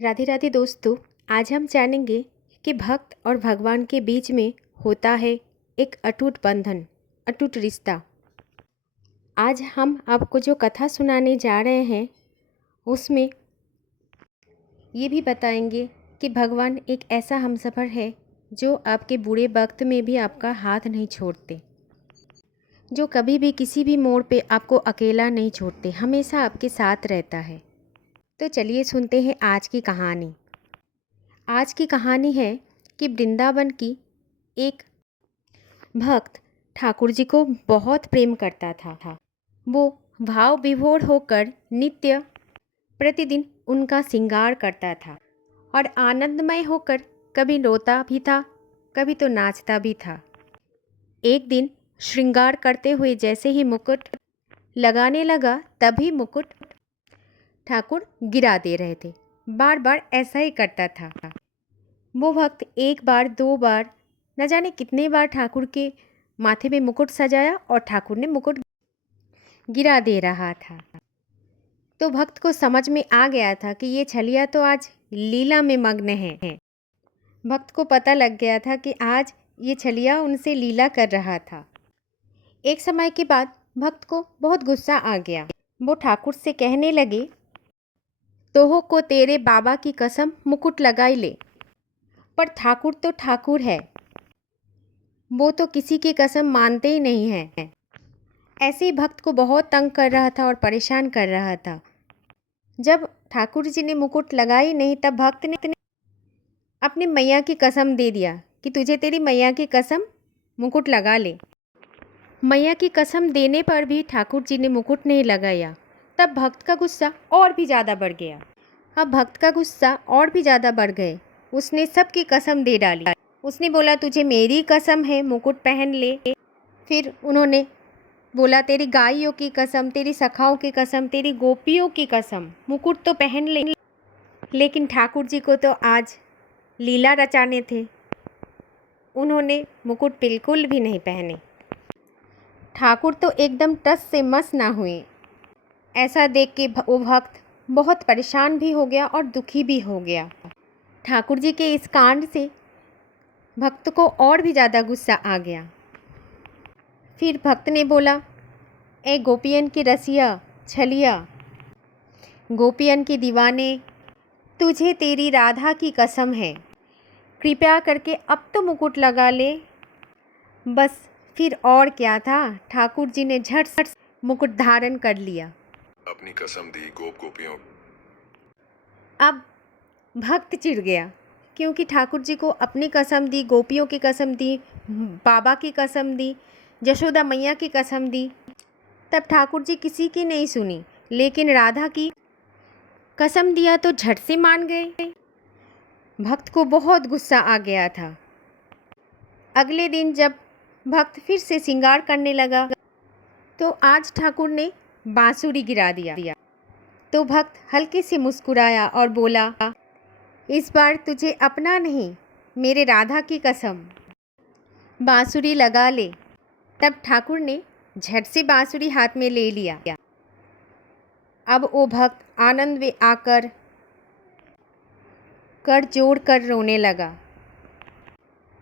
राधे राधे दोस्तों। आज हम जानेंगे कि भक्त और भगवान के बीच में होता है एक अटूट बंधन, अटूट रिश्ता। आज हम आपको जो कथा सुनाने जा रहे हैं उसमें ये भी बताएंगे कि भगवान एक ऐसा हमसफ़र है जो आपके बुरे वक्त में भी आपका हाथ नहीं छोड़ते, जो कभी भी किसी भी मोड़ पे आपको अकेला नहीं छोड़ते, हमेशा आपके साथ रहता है। तो चलिए सुनते हैं आज की कहानी। आज की कहानी है कि वृंदावन की एक भक्त ठाकुर जी को बहुत प्रेम करता था। वो भाव विभोर होकर नित्य प्रतिदिन उनका श्रृंगार करता था और आनंदमय होकर कभी रोता भी था, कभी तो नाचता भी था। एक दिन श्रृंगार करते हुए जैसे ही मुकुट लगाने लगा, तभी मुकुट ठाकुर गिरा दे रहे थे। बार बार ऐसा ही करता था। वो भक्त एक बार, दो बार, न जाने कितने बार ठाकुर के माथे पे मुकुट सजाया और ठाकुर ने मुकुट गिरा दे रहा था। तो भक्त को समझ में आ गया था कि ये छलिया तो आज लीला में मग्न है। भक्त को पता लग गया था कि आज ये छलिया उनसे लीला कर रहा था। एक समय के बाद भक्त को बहुत गुस्सा आ गया। वो ठाकुर से कहने लगे, तोह को तेरे बाबा की कसम मुकुट लगाई ले। पर ठाकुर तो ठाकुर है, वो तो किसी की कसम मानते ही नहीं हैं। ऐसे ही भक्त को बहुत तंग कर रहा था और परेशान कर रहा था। जब ठाकुर जी ने मुकुट लगाई नहीं, तब भक्त ने अपनी मैया की कसम दे दिया कि तुझे तेरी मैया की कसम मुकुट लगा ले। मैया की कसम देने पर भी ठाकुर जी ने मुकुट नहीं लगाया। तब भक्त का गुस्सा और भी ज़्यादा बढ़ गया। अब भक्त का गुस्सा और भी ज़्यादा बढ़ गए। उसने सबकी कसम दे डाली। उसने बोला, तुझे मेरी कसम है, मुकुट पहन ले। फिर उन्होंने बोला, तेरी गायों की कसम, तेरी सखाओं की कसम, तेरी गोपियों की कसम, मुकुट तो पहन ले। लेकिन ठाकुर जी को तो आज लीला रचाने थे। उन्होंने मुकुट बिल्कुल भी नहीं पहने। ठाकुर तो एकदम टस से मस ना हुए। ऐसा देख के वो भक्त बहुत परेशान भी हो गया और दुखी भी हो गया। ठाकुर जी के इस कांड से भक्त को और भी ज़्यादा गुस्सा आ गया। फिर भक्त ने बोला, ए गोपियन की रसिया छलिया, गोपियन की दीवाने, तुझे तेरी राधा की कसम है, कृपया करके अब तो मुकुट लगा ले। बस फिर और क्या था, ठाकुर जी ने झट से मुकुट धारण कर लिया। अपनी कसम दी गोपियों। अब भक्त चिढ़ गया, क्योंकि ठाकुर जी को अपनी कसम दी, गोपियों की कसम दी, बाबा की कसम दी, यशोदा मैया की कसम दी। तब ठाकुर जी किसी की नहीं सुनी, लेकिन राधा की कसम दिया तो झट से मान गए। भक्त को बहुत गुस्सा आ गया था। अगले दिन जब भक्त फिर से श्रृंगार करने लगा, तो आज ठाकुर ने बांसुरी गिरा दिया। तो भक्त हल्के से मुस्कुराया और बोला, इस बार तुझे अपना नहीं, मेरे राधा की कसम, बांसुरी लगा ले। तब ठाकुर ने झट से बांसुरी हाथ में ले लिया। अब वो भक्त आनंद में आकर कर जोड़ कर रोने लगा।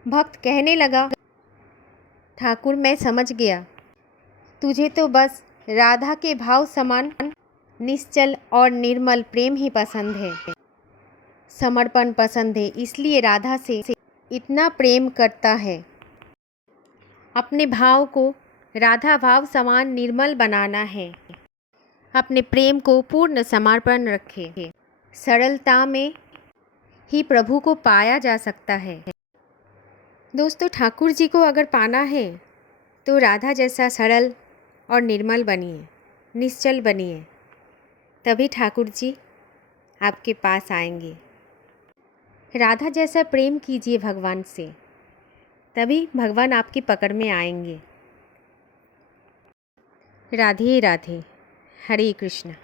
भक्त कहने लगा, ठाकुर मैं समझ गया, तुझे तो बस राधा के भाव समान निश्चल और निर्मल प्रेम ही पसंद है, समर्पण पसंद है, इसलिए राधा से इतना प्रेम करता है। अपने भाव को राधा भाव समान निर्मल बनाना है। अपने प्रेम को पूर्ण समर्पण रखे। सरलता में ही प्रभु को पाया जा सकता है। दोस्तों, ठाकुर जी को अगर पाना है तो राधा जैसा सरल और निर्मल बनिए, निश्चल बनिए, तभी ठाकुर जी आपके पास आएंगे। राधा जैसा प्रेम कीजिए भगवान से, तभी भगवान आपकी पकड़ में आएंगे। राधे राधे, हरे कृष्ण।